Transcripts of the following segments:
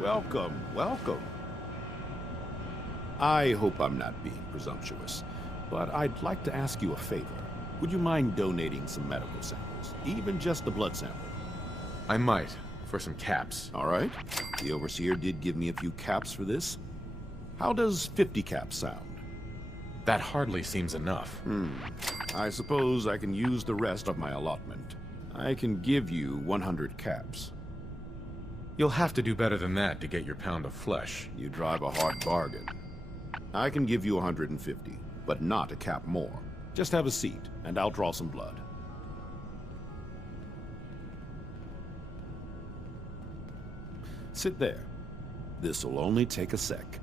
Welcome, welcome. I hope I'm not being presumptuous, but I'd like to ask you a favor. Would you mind donating some medical samples, even just a blood sample? I might, for some caps. All right. The Overseer did give me a few caps for this. How does 50 caps sound? That hardly seems enough. I suppose I can use the rest of my allotment. I can give you 100 caps. You'll have to do better than that to get your pound of flesh. You drive a hard bargain. I can give you 150, but not a cap more. Just have a seat, and I'll draw some blood. Sit there. This'll only take a sec.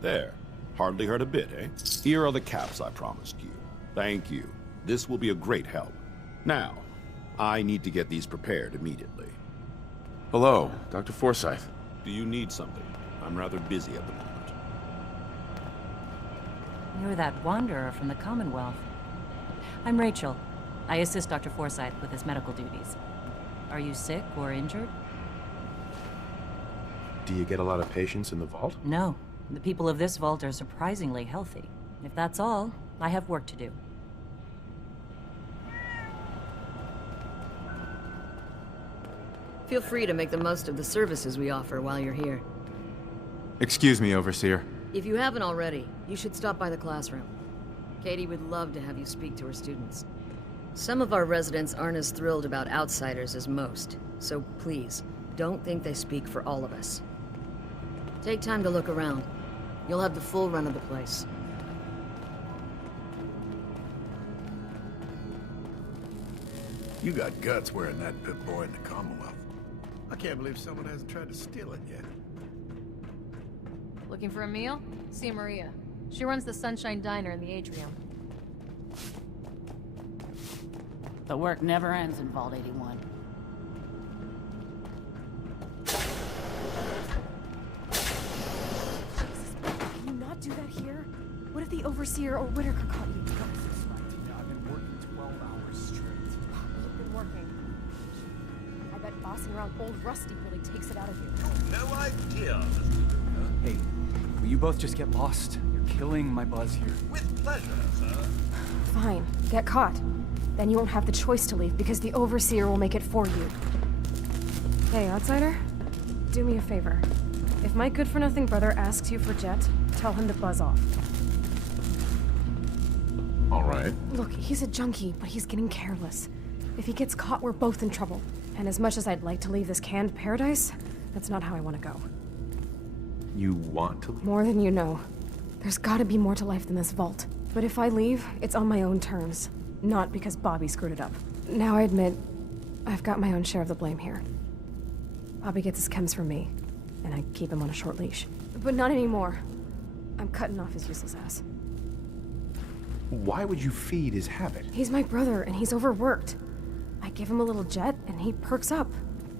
There. Hardly hurt a bit, eh? Here are the caps I promised you. Thank you. This will be a great help. Now, I need to get these prepared immediately. Hello, Dr. Forsyth. Do you need something? I'm rather busy at the moment. You're that wanderer from the Commonwealth. I'm Rachel. I assist Dr. Forsyth with his medical duties. Are you sick or injured? Do you get a lot of patients in the vault? No. The people of this vault are surprisingly healthy. If that's all, I have work to do. Feel free to make the most of the services we offer while you're here. Excuse me, Overseer. If you haven't already, you should stop by the classroom. Katie would love to have you speak to her students. Some of our residents aren't as thrilled about outsiders as most, so please, don't think they speak for all of us. Take time to look around. You'll have the full run of the place. You got guts wearing that Pip-Boy in the Commonwealth. I can't believe someone hasn't tried to steal it yet. Looking for a meal? See Maria. She runs the Sunshine Diner in the atrium. The work never ends in Vault 81. Can you not do that here? What if the Overseer or Whitaker caught you? I've been working 12 hours straight. You've been working. I bet bossing around old Rusty really takes it out of you. No idea. Hey, will you both just get lost? You're killing my buzz here. With pleasure, sir. Fine, get caught. Then you won't have the choice to leave because the Overseer will make it for you. Hey, outsider? Do me a favor. If my good-for-nothing brother asks you for Jet, tell him to buzz off. All right. Look, he's a junkie, but he's getting careless. If he gets caught, we're both in trouble. And as much as I'd like to leave this canned paradise, that's not how I want to go. You want to leave? More than you know. There's gotta be more to life than this vault. But if I leave, it's on my own terms. Not because Bobby screwed it up. Now I admit, I've got my own share of the blame here. Bobby gets his chems from me, and I keep him on a short leash. But not anymore. I'm cutting off his useless ass. Why would you feed his habit? He's my brother, and he's overworked. I give him a little jet, and he perks up.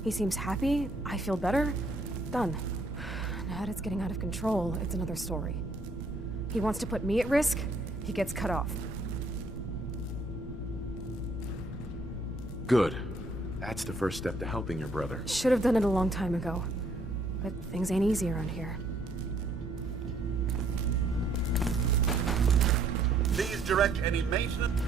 He seems happy, I feel better. Done. Now that it's getting out of control, it's another story. He wants to put me at risk, he gets cut off. Good. That's the first step to helping your brother. Should have done it a long time ago. But things ain't easy around here. Please direct any maintenance.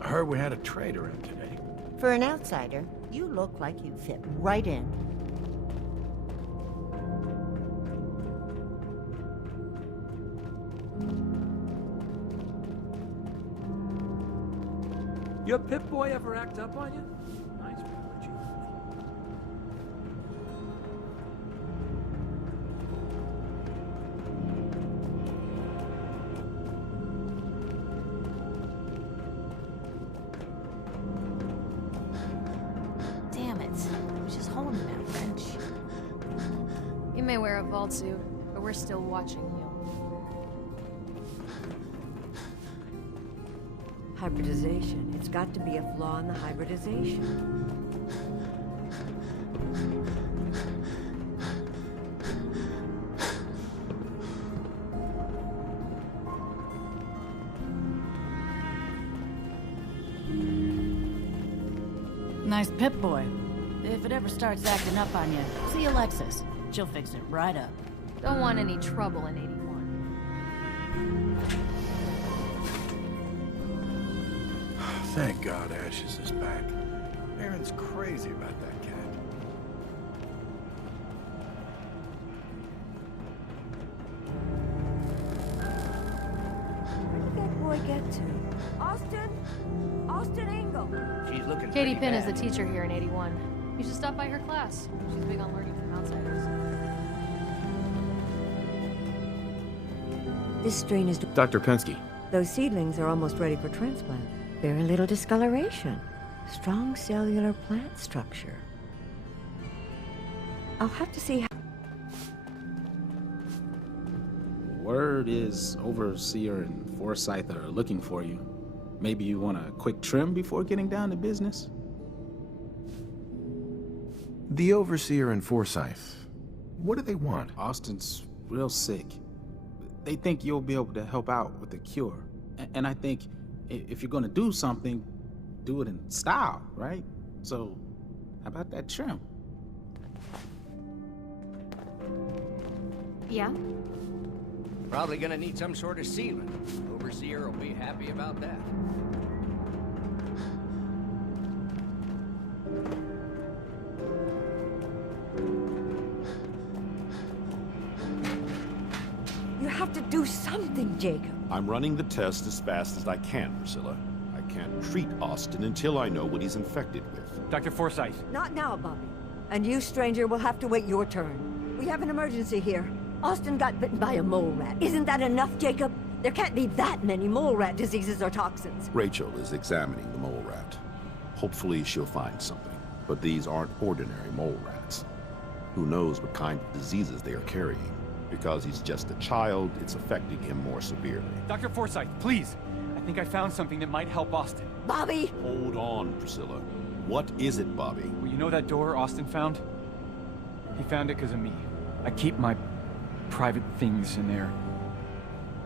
I heard we had a trader in today. For an outsider, you look like you fit right in. Your Pip-Boy ever act up on you? Nice, Richie. may wear a vault suit, but we're still watching you. Hybridization. It's got to be a flaw in the hybridization. Nice Pip-Boy. If it ever starts acting up on you, see Alexis. She'll fix it right up. Don't want any trouble in 81. Thank God Ashes is back. Aaron's crazy about that cat. Where did that boy get to? Austin? Austin Engel! She's looking Katie pretty Pinn is the bad. teacher here in 81. You should stop by her class. She's big on learning from outsiders. This strain is... Dr. Pensky. Those seedlings are almost ready for transplant. Very little discoloration. Strong cellular plant structure. I'll have to see how... Word is Overseer and Forsyth are looking for you. Maybe you want a quick trim before getting down to business? The Overseer and Forsyth, what do they want? Austin's real sick. They think you'll be able to help out with the cure. And I think if you're gonna do something, do it in style, right? So, how about that trim? Yeah? Probably gonna need some sort of sealant. Overseer will be happy about that. You have to do something, Jacob. I'm running the test as fast as I can, Priscilla. I can't treat Austin until I know what he's infected with. Dr. Forsyth. Not now, Bobby. And you, stranger, will have to wait your turn. We have an emergency here. Austin got bitten by a mole rat. Isn't that enough, Jacob? There can't be that many mole rat diseases or toxins. Rachel is examining the mole rat. Hopefully she'll find something. But these aren't ordinary mole rats. Who knows what kind of diseases they are carrying? Because he's just a child, it's affecting him more severely. Dr. Forsyth, please. I think I found something that might help Austin. Bobby! Hold on, Priscilla. What is it, Bobby? Well, you know that door Austin found? He found it because of me. I keep my private things in there.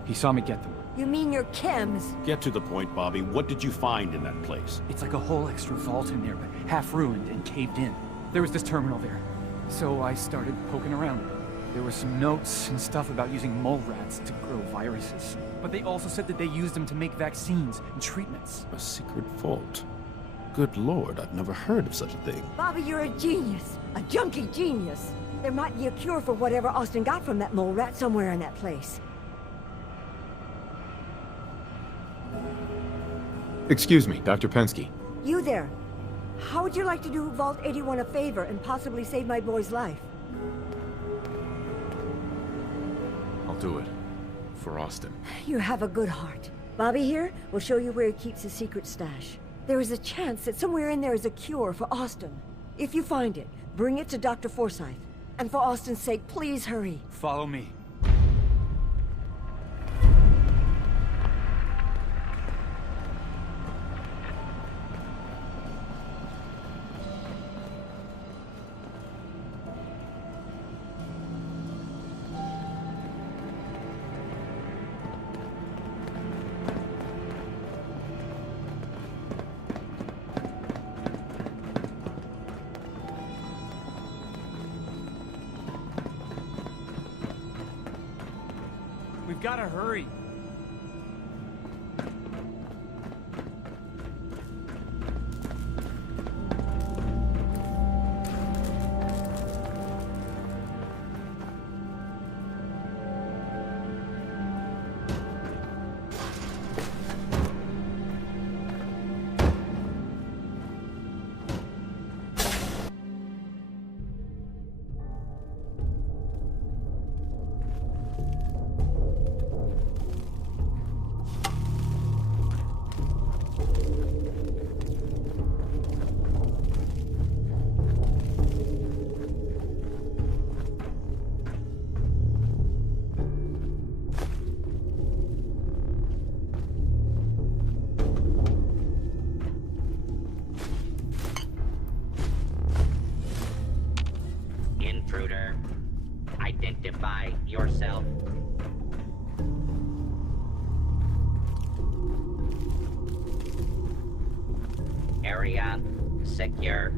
He saw me get them. You mean your chems? Get to the point, Bobby. What did you find in that place? It's like a whole extra vault in there, but half ruined and caved in. There was this terminal there, so I started poking around. There were some notes and stuff about using mole rats to grow viruses. But they also said that they used them to make vaccines and treatments. A secret vault? Good Lord, I've never heard of such a thing. Bobby, you're a genius. A junkie genius. There might be a cure for whatever Austin got from that mole rat somewhere in that place. Excuse me, Dr. Pensky. You there. How would you like to do Vault 81 a favor and possibly save my boy's life? I'll do it. For Austin. You have a good heart. Bobby here will show you where he keeps his secret stash. There is a chance that somewhere in there is a cure for Austin. If you find it, bring it to Dr. Forsyth. And for Austin's sake, please hurry. Follow me. We've got to hurry. Identify yourself. Area secure.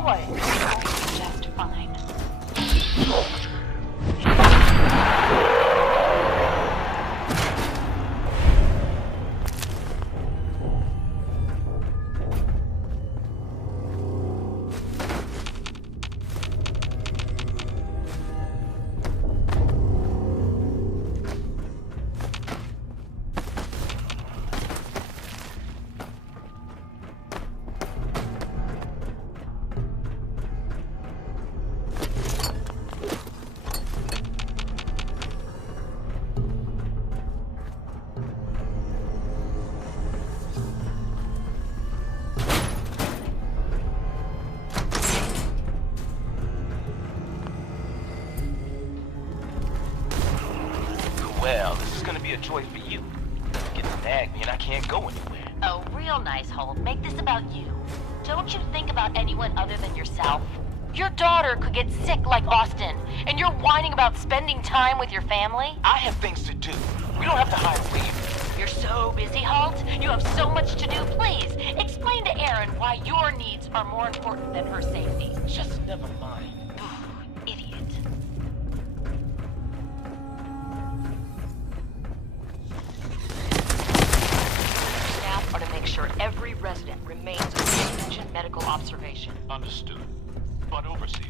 know what? You're going to be just fine. Well, this is gonna be a joy for you. You get to nag me and I can't go anywhere. Oh, real nice, Holt. Make this about you. Don't you think about anyone other than yourself? Your daughter could get sick like Austin, and you're whining about spending time with your family? I have things to do. We don't have to hire a waiver. You're so busy, Holt. You have so much to do. Please, explain to Erin why your needs are more important than her safety. Just never mind. Idiot. Staff are to make sure every resident remains under stringent medical observation. Understood. But overseer.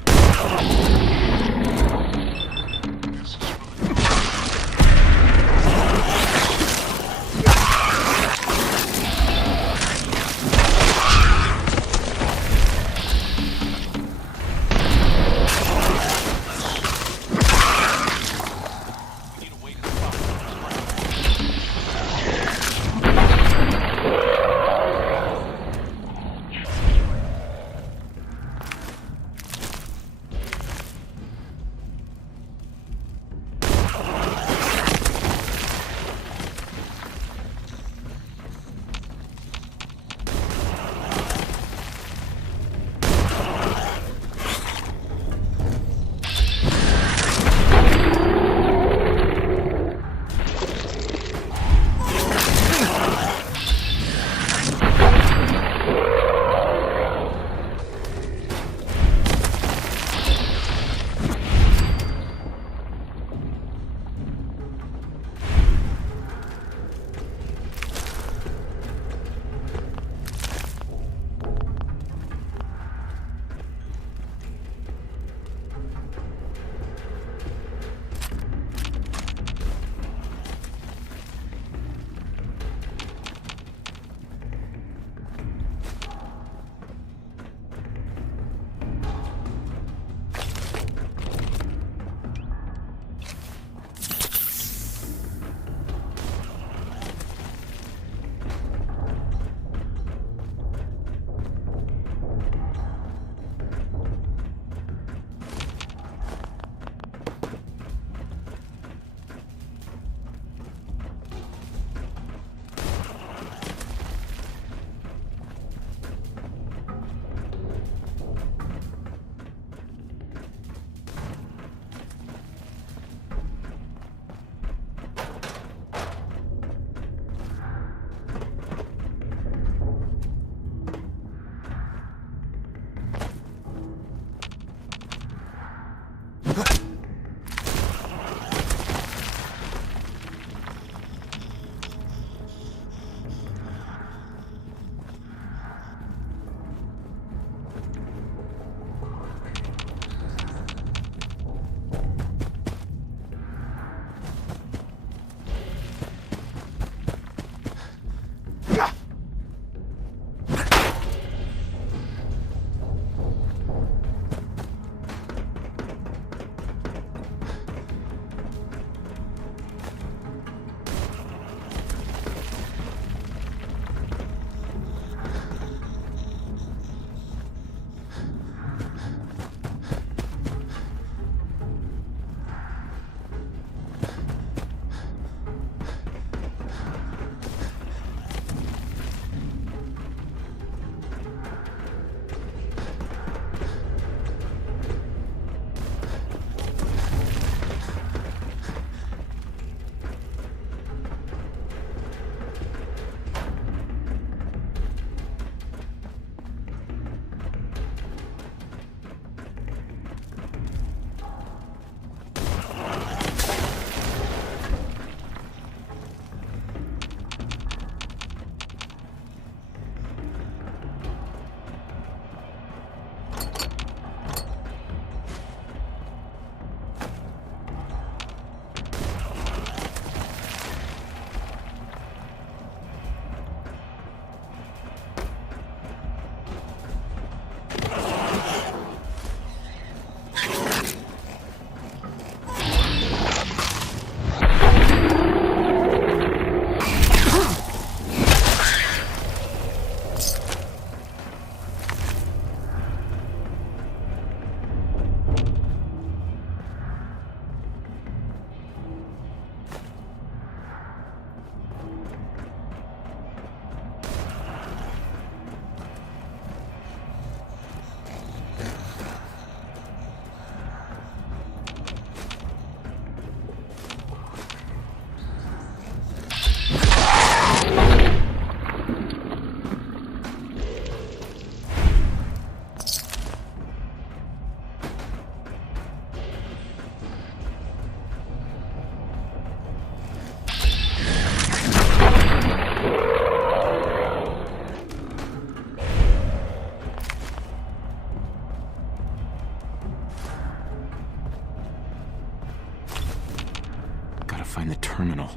Find the terminal.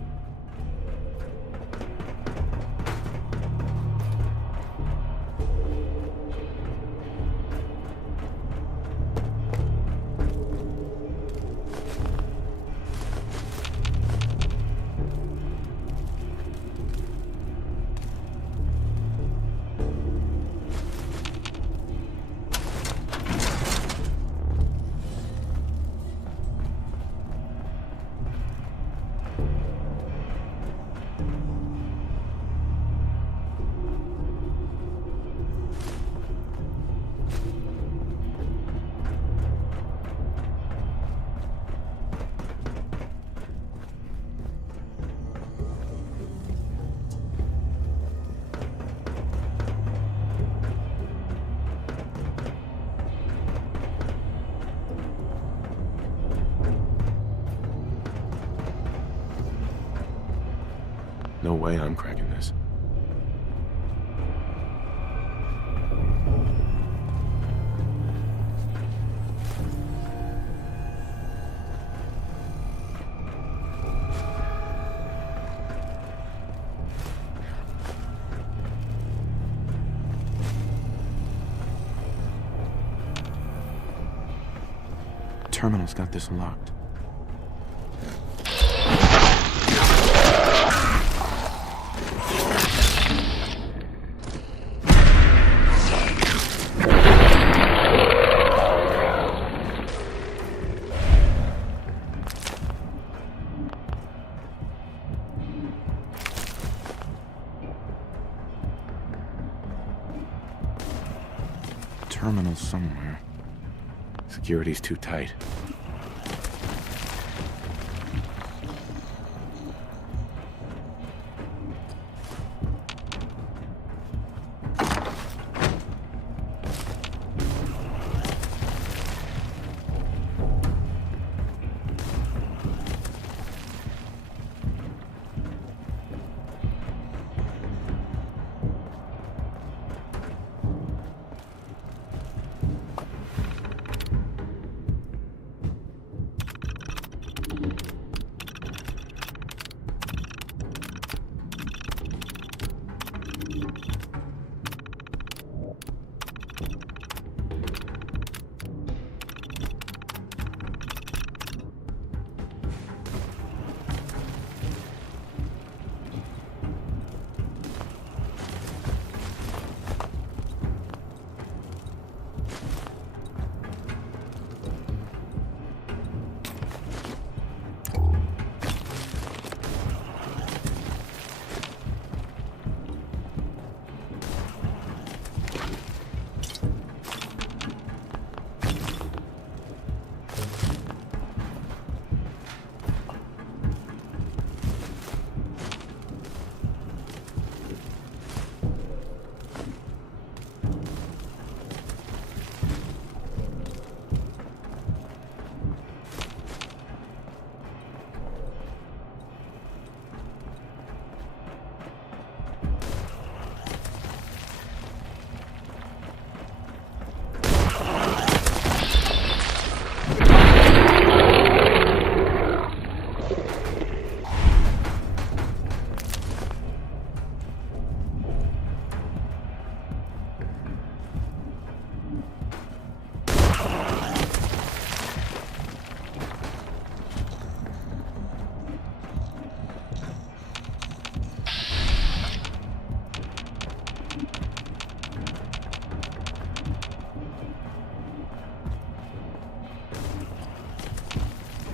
No way I'm cracking this. Terminal's got this locked. Terminal somewhere. Security's too tight.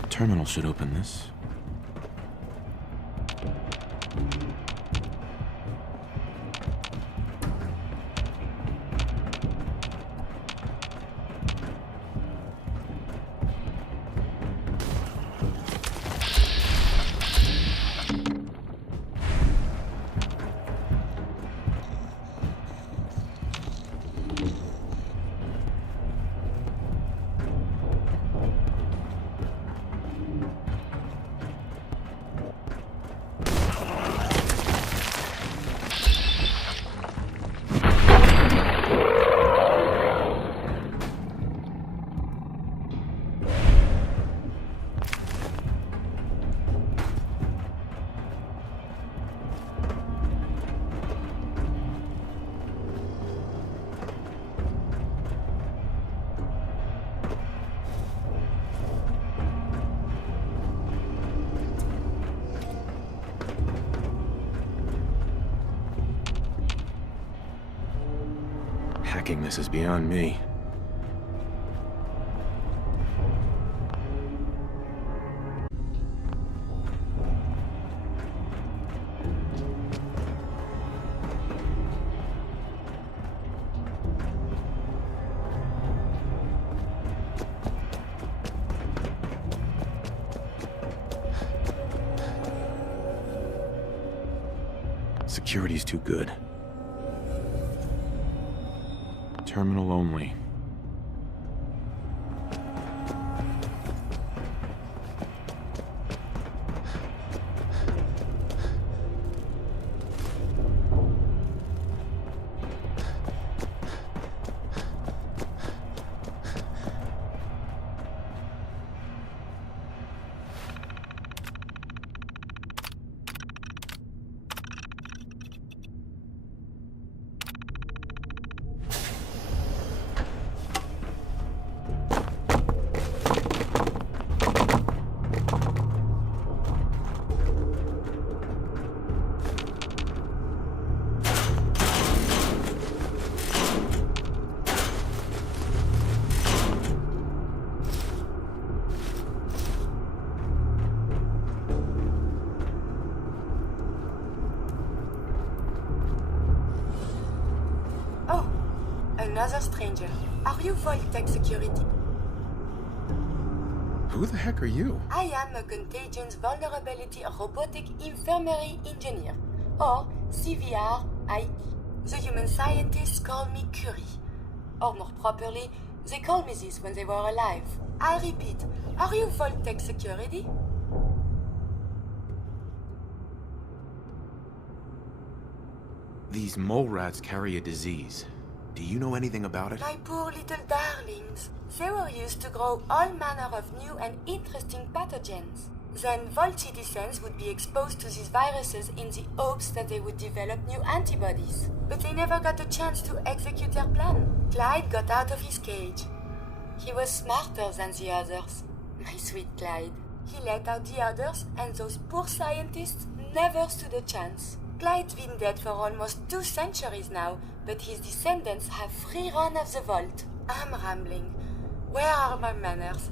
Terminal should open this. Hacking this is beyond me. Security's too good. Terminal only. Another stranger. Are you v.a.t.s security? Who the heck are you? I am a Contagions Vulnerability Robotic Infirmary Engineer, or CVR-IE. The human scientists call me Curie. Or more properly, they called me this when they were alive. I repeat, are you v.a.t.s security? These molerats carry a disease. Do you know anything about it? My poor little darlings. They were used to grow all manner of new and interesting pathogens. Then v.a.t.s citizens would be exposed to these viruses in the hopes that they would develop new antibodies. But they never got a chance to execute their plan. Clyde got out of his cage. He was smarter than the others. My sweet Clyde. He let out the others, and those poor scientists never stood a chance. Clyde's been dead for almost 2 centuries now, but his descendants have free run of the vault. I'm rambling. Where are my manners?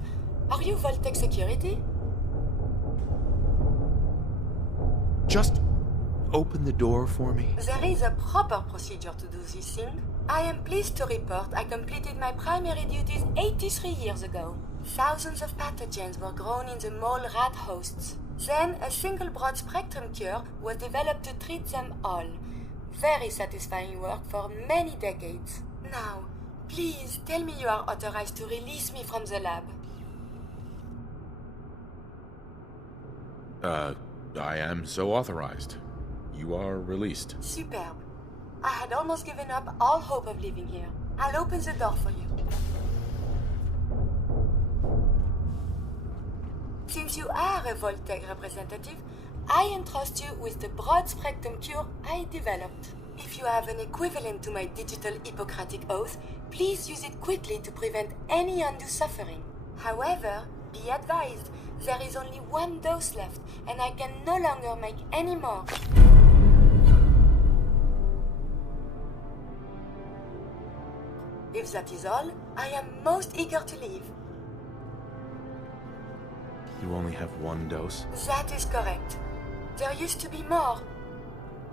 Are you v.a.t.s security? Just open the door for me. There is a proper procedure to do this thing. I am pleased to report I completed my primary duties 83 years ago. Thousands of pathogens were grown in the mole rat hosts. Then a single broad-spectrum cure was developed to treat them all. Very satisfying work for many decades. Now, please tell me you are authorized to release me from the lab. I am so authorized. You are released. Superb. I had almost given up all hope of living here. I'll open the door for you. Since you are a v.a.t.s representative, I entrust you with the broad-spectrum cure I developed. If you have an equivalent to my digital Hippocratic oath, please use it quickly to prevent any undue suffering. However, be advised, there is only 1 dose left, and I can no longer make any more. If that is all, I am most eager to leave. You only have 1 dose? That is correct. There used to be more,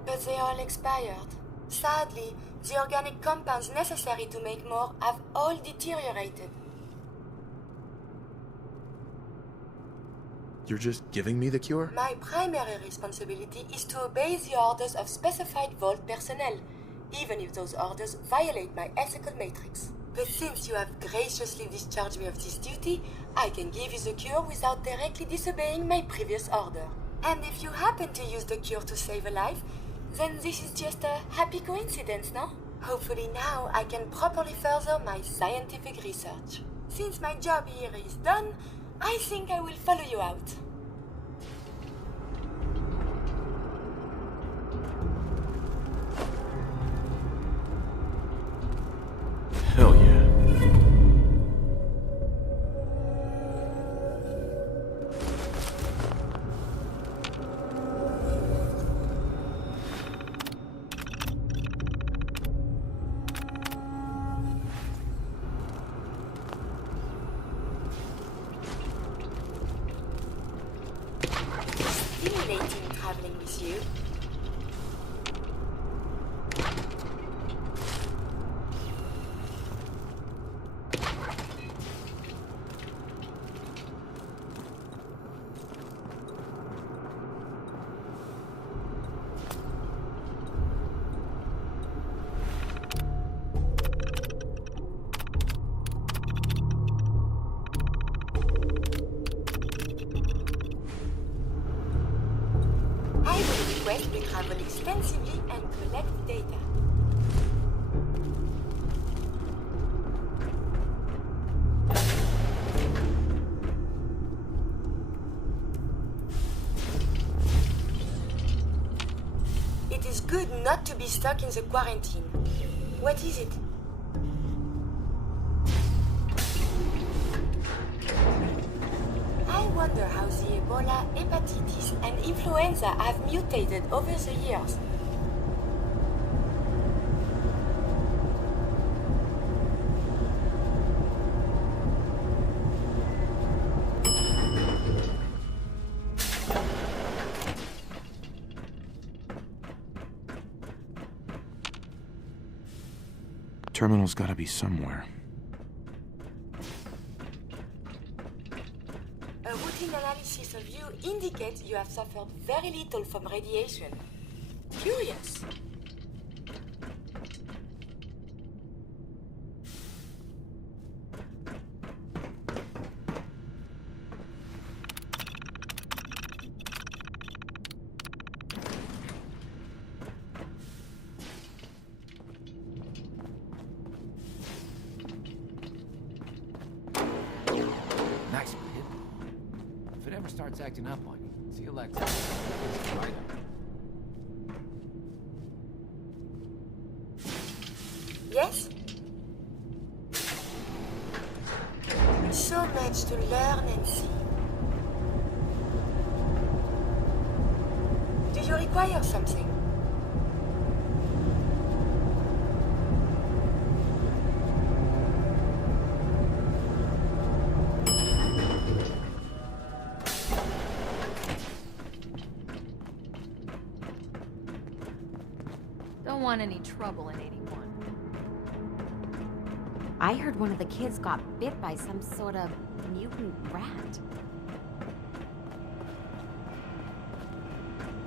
but they all expired. Sadly, the organic compounds necessary to make more have all deteriorated. You're just giving me the cure? My primary responsibility is to obey the orders of specified vault personnel, even if those orders violate my ethical matrix. But since you have graciously discharged me of this duty, I can give you the cure without directly disobeying my previous order. And if you happen to use the cure to save a life, then this is just a happy coincidence, no? Hopefully now I can properly further my scientific research. Since my job here is done, I think I will follow you out. Hell yeah. you. I will request we travel extensively and collect data. It is good not to be stuck in the quarantine. What is it? I wonder how the Ebola, hepatitis, and influenza have mutated over the years. Terminal's gotta be somewhere. A routine analysis of you indicates you have suffered very little from radiation. Curious. Nice, kid. If it ever starts acting up on you, see Alexis. Right up. Yes? So much to learn and see. Do you require something? Don't want any trouble in 81. I heard one of the kids got bit by some sort of mutant rat.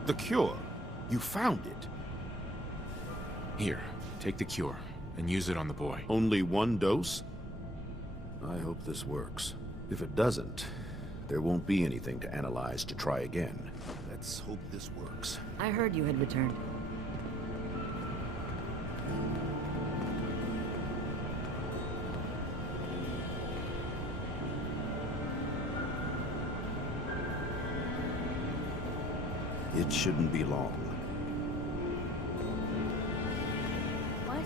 The cure. You found it. Here, take the cure, and use it on the boy. Only one dose? I hope this works. If it doesn't, there won't be anything to analyze to try again. Let's hope this works. I heard you had returned. It shouldn't be long. What?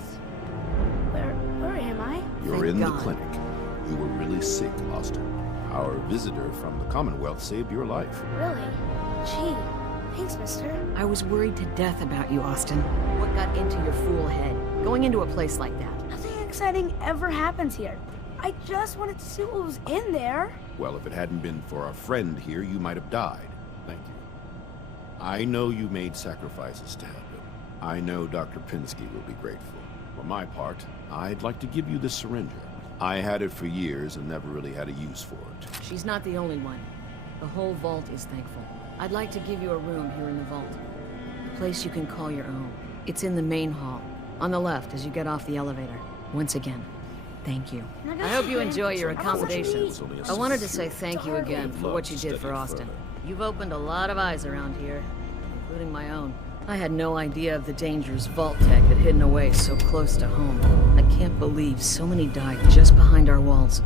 Where am I? You're in the clinic. You were really sick, Austin. Our visitor from the Commonwealth saved your life. Really? Gee, thanks, mister. I was worried to death about you, Austin. What got into your fool head? Going into a place like that? Nothing exciting ever happens here. I just wanted to see what was in there. Well, if it hadn't been for our friend here, you might have died. Thank you. I know you made sacrifices to help him. I know Dr. Pinsky will be grateful. For my part, I'd like to give you this syringe. I had it for years and never really had a use for it. She's not the only one. The whole vault is thankful. I'd like to give you a room here in the vault. A place you can call your own. It's in the main hall, on the left as you get off the elevator. Once again, thank you. I hope you enjoy your accommodations. I wanted to say thank you again for what you did for Austin. You've opened a lot of eyes around here, including my own. I had no idea of the dangers Vault-Tec had hidden away so close to home. I can't believe so many died just behind our walls.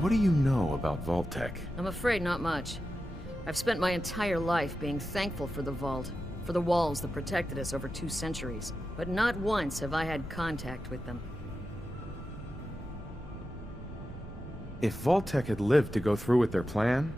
What do you know about Vault-Tec? I'm afraid not much. I've spent my entire life being thankful for the Vault, for the walls that protected us over 2 centuries. But not once have I had contact with them. If Vault-Tec had lived to go through with their plan,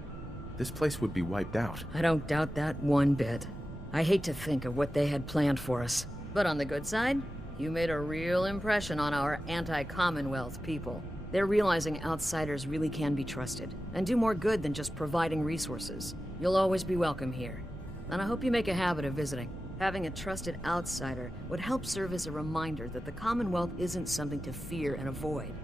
this place would be wiped out. I don't doubt that one bit. I hate to think of what they had planned for us. But on the good side, you made a real impression on our anti-Commonwealth people. They're realizing outsiders really can be trusted, and do more good than just providing resources. You'll always be welcome here. And I hope you make a habit of visiting. Having a trusted outsider would help serve as a reminder that the Commonwealth isn't something to fear and avoid.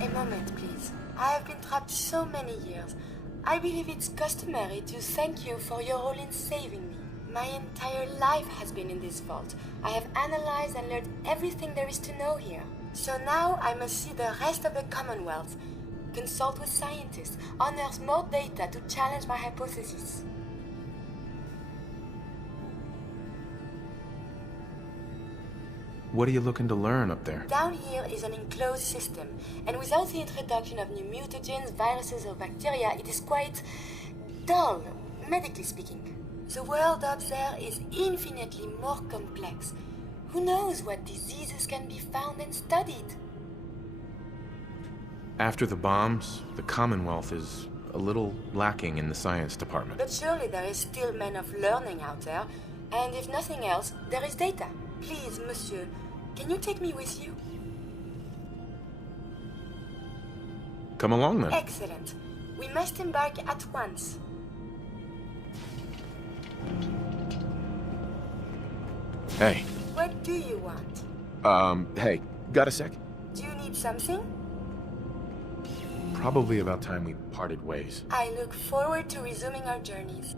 A moment, please. I have been trapped so many years. I believe it's customary to thank you for your role in saving me. My entire life has been in this vault. I have analyzed and learned everything there is to know here. So now I must see the rest of the Commonwealth, consult with scientists, unearth more data to challenge my hypothesis. What are you looking to learn up there? Down here is an enclosed system, and without the introduction of new mutagens, viruses, or bacteria, it is quite dull, medically speaking. The world up there is infinitely more complex. Who knows what diseases can be found and studied? After the bombs, the Commonwealth is a little lacking in the science department. But surely there is still men of learning out there, and if nothing else, there is data. Please, monsieur, can you take me with you? Come along then. Excellent. We must embark at once. Hey. What do you want? Hey, got a sec? Do you need something? Probably about time we parted ways. I look forward to resuming our journeys.